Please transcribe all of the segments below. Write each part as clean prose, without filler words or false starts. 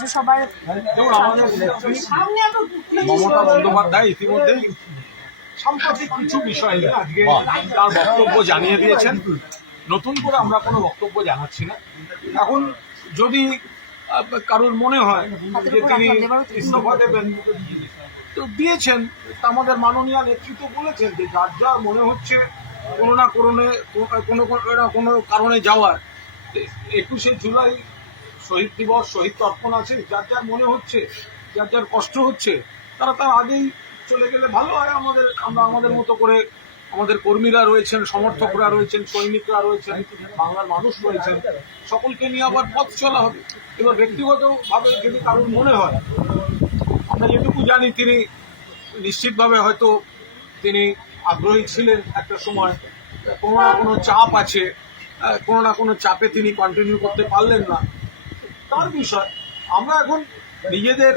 সবার মমতা বন্দ্যোপাধ্যায় ইতিমধ্যেই সাম্প্রতিক কিছু বিষয় নিয়ে আজকে তার বক্তব্য জানিয়ে দিয়েছেন। নতুন করে আমরা কোনো বক্তব্য জানাচ্ছি না। এখন যদি কারোর মনে হয় যে তিনি ইস্তফা দেবেন তো দিয়েছেন, আমাদের মাননীয় নেতৃত্ব বলেছেন যে যার যা মনে হচ্ছে কোনো না কোনো কারণে যাওয়ার 21শে জুলাই শহীদ দিবস, শহীদ তর্পণ আছে, যার যার মনে হচ্ছে, যার যার কষ্ট হচ্ছে তারা তার আগেই চলে গেলে ভালো হয়। আমরা আমাদের মতো করে, আমাদের কর্মীরা রয়েছেন, সমর্থকরা রয়েছেন, সৈনিকরা রয়েছেন, বাংলার মানুষ রয়েছেন, সকলকে নিয়ে আবার পথ চলা হবে। এবার ব্যক্তিগতভাবে যদি কারোর মনে হয়, আমরা যেটুকু জানি তিনি নিশ্চিতভাবে হয়তো তিনি আগ্রহী ছিলেন একটা সময়, কোনো না কোনো চাপ আছে, কোনো না কোনো চাপে তিনি কন্টিনিউ করতে পারলেন না, তার বিষয়। আমরা এখন নিজেদের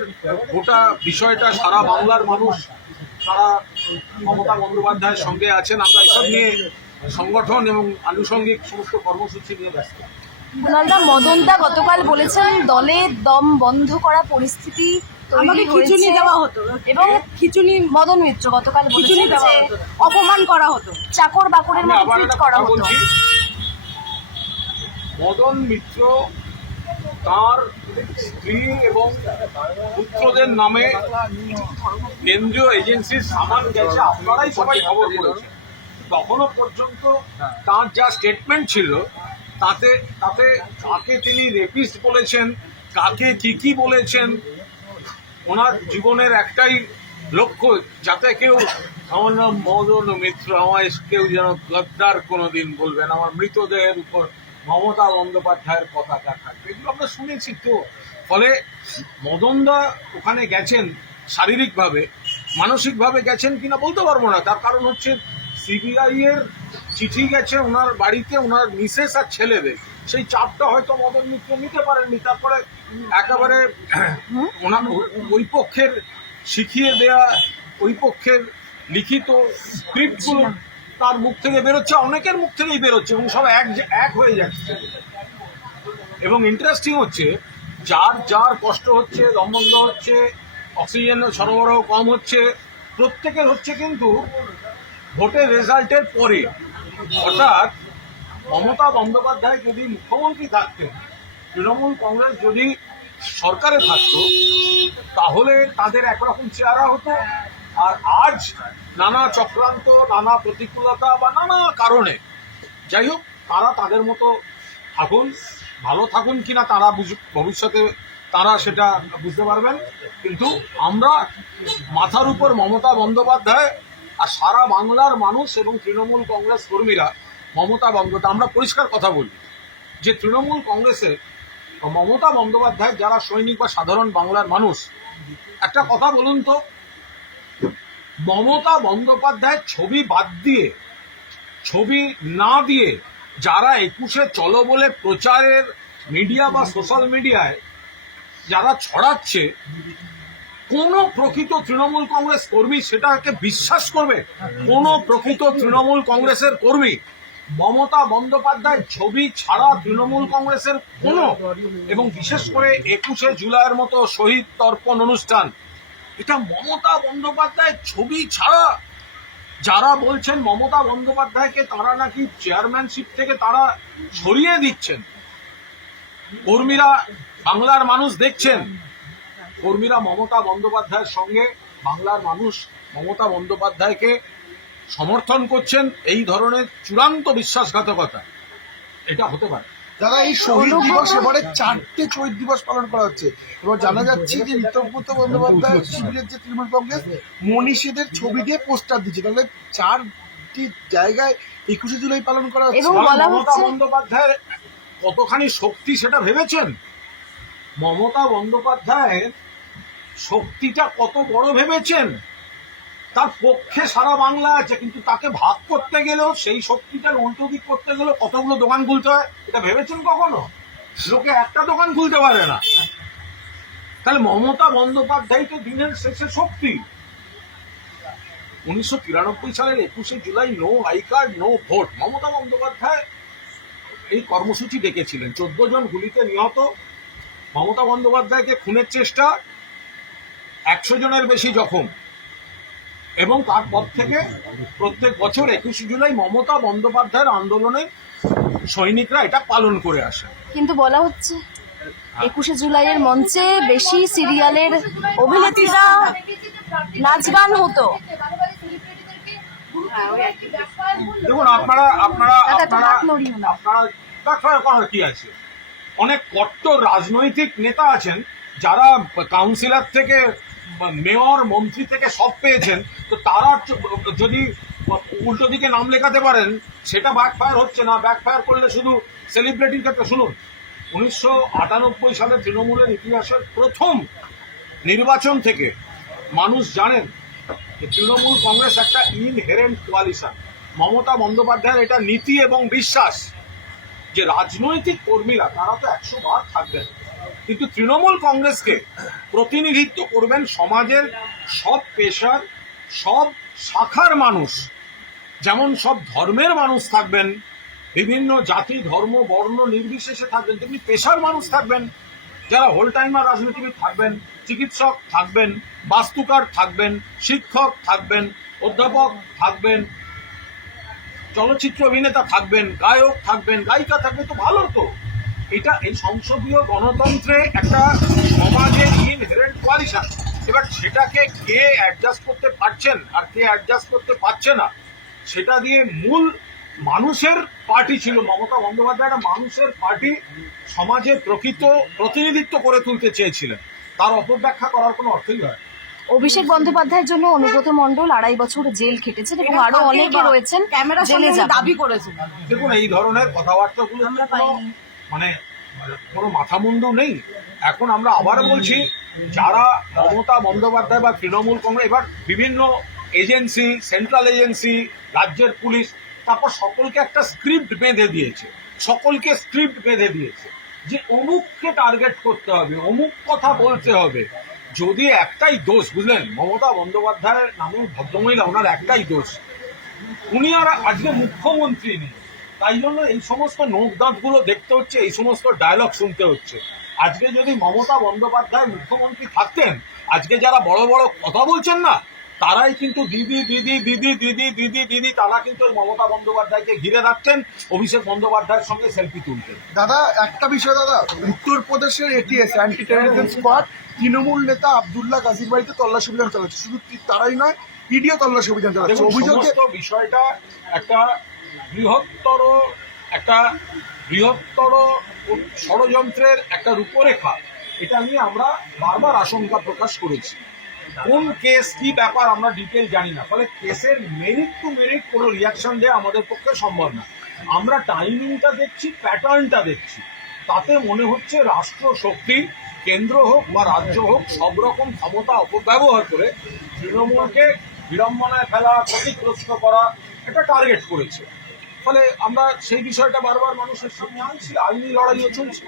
গোটা বিষয়টা, সারা বাংলার মানুষ তারা মমতা বন্দ্যোপাধ্যায়ের সঙ্গে আছেন, আমরা এসব নিয়ে সংগঠন এবং আনুষঙ্গিক সমস্ত কর্মসূচি নিয়ে ব্যস্ত। কুণালদা, মদনদা গতকাল বলেছেন দলের দম বন্ধ করা পরিস্থিতি আমাকে খিচুনি দেওয়া হতো এবং খিচুনি মদন মিত্র গতকাল খিচুনি বলেছেন দেওয়া যে হতো, অপমান করা হতো, চাকর বাকরের আমি মতো আবার ট্রিট একটা করা কথা হতো। বলছি, মদন মিত্র তার স্ত্রী এবং পুত্রদের নামে কেন্দ্রীয় এজেন্সির সামান গেছে, আপনারাই সবাই খবর করেছেন। তখনও পর্যন্ত তার যা স্টেটমেন্ট ছিল তাতে কাকে তিনি রেপিস্ট বলেছেন, কাকে কি বলেছেন, ওনার জীবনের একটাই লক্ষ্য, যাতে কেউ আমার নাম মদন মিত্র, আমায় কেউ যেন গদ্দার কোনোদিন বলবেন, আমার মৃতদেহের উপর মমতা বন্দ্যোপাধ্যায়ের পতাকা থাকবে, এগুলো আমরা শুনেছি। তো ফলে মদনদা ওখানে গেছেন শারীরিকভাবে, মানসিকভাবে গেছেন কিনা বলতে পারবো না। তার কারণ হচ্ছে সিবিআই এর চিঠি গেছে ওনার বাড়িতে, ওনার মিসেস আর ছেলেদের, সেই চাপটা হয়তো মদন মিত্র নিতে পারেননি। তারপরে একেবারে ওনার ওই পক্ষের শিখিয়ে দেয়া, ওই পক্ষের লিখিত স্ক্রিপ্টগুলো তার মুখ থেকে বেরোচ্ছে, অনেকের মুখ থেকেই বেরোচ্ছে এবং সব এক হয়ে যাচ্ছে। এবং ইন্টারেস্টিং হচ্ছে, যার যার কষ্ট হচ্ছে, দম বন্ধ হচ্ছে, অক্সিজেন সরবরাহ কম হচ্ছে, প্রত্যেকের হচ্ছে কিন্তু ভোটের রেজাল্টের পরে। অর্থাৎ মমতা বন্দ্যোপাধ্যায় যদি মুখ্যমন্ত্রী থাকতেন, তৃণমূল কংগ্রেস যদি সরকারে থাকতো, তাহলে তাদের একরকম চেহারা হতো। আর আজ নানা চক্রান্ত, নানা প্রতিকূলতা বা নানা কারণে, যাই হোক, তারা তাদের মতো থাকুন, ভালো থাকুন কিনা তারা ভবিষ্যতে তারা সেটা বুঝতে পারবেন। কিন্তু আমরা মাথার উপর মমতা বন্দ্যোপাধ্যায় আর সারা বাংলার মানুষ এবং তৃণমূল কংগ্রেস কর্মীরা মমতা বন্দ্যোপাধ্যায়, আমরা পরিষ্কার কথা বলি যে তৃণমূল কংগ্রেসের মমতা বন্দ্যোপাধ্যায় যারা সৈনিক বা সাধারণ বাংলার মানুষ, একটা কথা বলুন তো, মমতা বন্দ্যোপাধ্যায়ের ছবি বাদ দিয়ে, ছবি না দিয়ে যারা 21শে চলো বলে প্রচারের মিডিয়া বা সোশ্যাল মিডিয়ায় যারা ছড়াচ্ছে, কোন প্রকৃত তৃণমূল কংগ্রেস কর্মী সেটাকে বিশ্বাস করবে? কোন প্রকৃত তৃণমূল কংগ্রেসের কর্মী মমতা বন্দ্যোপাধ্যায় ছবি ছাড়া তৃণমূল কংগ্রেসের কোন, এবং বিশেষ করে 21শে জুলাইয়ের মতো শহীদ তর্পণ অনুষ্ঠান, এটা মমতা বন্দ্যোপাধ্যায় ছবি ছাড়া? যারা বলছেন মমতা বন্দ্যোপাধ্যায়কে তারা নাকি চেয়ারম্যানশিপ থেকে তারা সরিয়ে দিচ্ছেন, কর্মীরা, বাংলার মানুষ দেখছেন, কর্মীরা মমতা বন্দ্যোপাধ্যায়ের সঙ্গে, বাংলার মানুষ মমতা বন্দ্যোপাধ্যায়কে সমর্থন করছেন, এই ধরনের চূড়ান্ত বিশ্বাসঘাতকতা এটা হতে পারে। দাদা, এই শহীদ দিবস এবারে 4টে শহীদ দিবস পালন করা হচ্ছে। এবার জানা যাচ্ছে যে ঋতব্রত বন্দ্যোপাধ্যায় শিবিরের যে তৃণমূল কংগ্রেস মনীষীদের ছবি দিয়ে পোস্টার দিচ্ছে, তাহলে 4টি জায়গায় 21শে জুলাই পালন করা হচ্ছে। এবং বলা মমতা হচ্ছে বন্দ্যোপাধ্যায়ের কতখানি শক্তি সেটা ভেবেছেন? মমতা বন্দ্যোপাধ্যায়ের শক্তিটা কত বড় ভেবেছেন? তার পক্ষে সারা বাংলা আছে, কিন্তু তাকে ভাগ করতে গেলেও, সেই শক্তিটার উল্টো দিক করতে গেলেও কতগুলো দোকান খুলতে হয়, এটা ভেবেছেন কখনো? লোকে একটা দোকান খুলতে পারে না। তাহলে মমতা বন্দ্যোপাধ্যায় তো দিনের শেষে শক্তি। 1993 সালের 21শে জুলাই no I card no vote, Mamata Bandyopadhyay এই কর্মসূচি ডেকেছিলেন। 14 জন গুলিতে নিহত, মমতা বন্দ্যোপাধ্যায়কে খুনের চেষ্টা, 100 জনের বেশি জখম, এবং তারপর থেকে প্রত্যেক বছর 21শে জুলাই মমতা বন্দ্যোপাধ্যায়ের আন্দোলনে সৈনিকরা এটা পালন করে আসে। কিন্তু বলা হচ্ছে 21শে জুলাইয়ের মঞ্চে বেশি সিরিয়ালের অভিনেত্রীরা নাচ গান হতো। দেখুন, আপনারা দাদা, হাত নড়িও না। আপনারা করার কি আছে? অনেক কট্টর রাজনৈতিক নেতা আছেন যারা কাউন্সিলর থেকে মেয়র, মন্ত্রী থেকে সব পেয়েছেন, তো তারা যদি উল্টো দিকে নাম লেখাতে পারেন সেটা ব্যাকফায়ার হচ্ছে না। ব্যাকফায়ার করলে শুধু সেলিব্রিটির ক্ষেত্রে। শুনুন, 1998 সালে তৃণমূলের ইতিহাসের প্রথম নির্বাচন থেকে মানুষ জানেন যে তৃণমূল কংগ্রেস একটা ইনহেরেন্ট কোয়ালিশন। মমতা বন্দ্যোপাধ্যায়ের এটা নীতি এবং বিশ্বাস যে রাজনৈতিক কর্মীরা তারা তো 100 বার থাকবেন, কিন্তু তৃণমূল কংগ্রেসকে প্রতিনিধিত্ব করবেন সমাজের সব পেশার, সব শাখার মানুষ। যেমন সব ধর্মের মানুষ থাকবেন, বিভিন্ন জাতি, ধর্ম, বর্ণ নির্বিশেষে থাকবেন, তেমনি পেশার মানুষ থাকবেন। যারা হোল টাইমার রাজনীতিবিদ থাকবেন, চিকিৎসক থাকবেন, বাস্তুকার থাকবেন, শিক্ষক থাকবেন, অধ্যাপক থাকবেন, চলচ্চিত্র অভিনেতা থাকবেন, গায়ক থাকবেন, গায়িকা থাকবে। তো ভালো তো, এটা এই সংসদীয় গণতন্ত্রে একটা সমাজের ইনহেরেন্ট কোয়ালিশন। এবার সেটাকে কে অ্যাডজাস্ট করতে পারছেন আর কে অ্যাডজাস্ট করতে পারছে না, সেটা দিয়ে মূল মানুষের পার্টি ছিল মমতা বন্দ্যোপাধ্যায়। একটা মানুষের পার্টি সমাজের প্রকৃত প্রতিনিধিত্ব করে তুলতে চেয়েছিলেন, তার অপব্যাখ্যা করার কোনো অর্থই হয়। অভিষেক বন্দ্যোপাধ্যায়ের জন্য অনুব্রত মণ্ডল 2.5 বছর জেল খেটেছেন এবং আরো অনেকে রয়েছেন ক্যামেরা জেলে যাবেন। দাবি করেছে। দেখুন, এই ধরনের কথাবার্তাগুলো মানে কোনো মাথা মুন্ডু নেই। এখন আমরা আবার বলছি, যারা মমতা বন্দ্যোপাধ্যায় বা তৃণমূল কংগ্রেস, এবার বিভিন্ন এজেন্সি, সেন্ট্রাল এজেন্সি, রাজ্যের পুলিশ, তারপর সকলকে একটা স্ক্রিপ্ট বেঁধে দিয়েছে, সকলকে স্ক্রিপ্ট বেঁধে দিয়েছে যে অমুককে টার্গেট করতে হবে, অমুক কথা বলতে হবে। যদি একটাই দোষ, বুঝলেন, মমতা বন্দ্যোপাধ্যায়ের নামে ভদ্রমহিলা, ওনার একটাই দোষ, উনি আর আজকে মুখ্যমন্ত্রী নেই। তাই জন্য এই সমস্ত নোকদাঁতগুলো দেখতে হচ্ছে, এই সমস্ত ডায়লগ শুনতে হচ্ছে। আজকে যদি মমতা বন্দ্যোপাধ্যায় মুখ্যমন্ত্রী থাকতেন, আজকে যারা বড় বড় কথা বলছেন না, তারাই কিন্তু দিদি দিদি দিদি দিদি দিদি দিদি তারা কিন্তু মমতা বন্দ্যোপাধ্যায়কে ঘিরে রাখতেন, অভিষেক বন্দ্যোপাধ্যায়ের সঙ্গে সেলফি তুলতেন। দাদা একটা বিষয়, দাদা, উত্তরপ্রদেশের ATS anti terrorism squad Trinamool নেতা আব্দুল্লাহ গাজীর বাড়িতে তল্লাশি অভিযান চালাচ্ছে। শুধু তারাই নয়, ইডিও তল্লাশি অভিযান চালাচ্ছে। অভিযোগে বিষয়টা একটা বৃহত্তর ষড়যন্ত্রের একটা রূপরেখা। এটা নিয়ে আমরা বারবার আশঙ্কা প্রকাশ করেছি। কোন কেস, কি ব্যাপার আমরা ডিটেল জানি না, ফলে কেসের মেরিট টু মেরিট কোনো রিয়াকশন দেওয়া আমাদের পক্ষে সম্ভব না। আমরা টাইমিংটা দেখছি, প্যাটার্নটা দেখছি, তাতে মনে হচ্ছে রাষ্ট্র শক্তি, কেন্দ্র হোক বা রাজ্য হোক, সব রকম ক্ষমতা অপব্যবহার করে তৃণমূলকে বিড়ম্বনায় ফেলা, ক্ষতিগ্রস্ত করা, এটা টার্গেট করেছে। ফলে আমরা সেই বিষয়টা বারবার মানুষের সামনে আনছি, আইনি লড়াইও চলছে।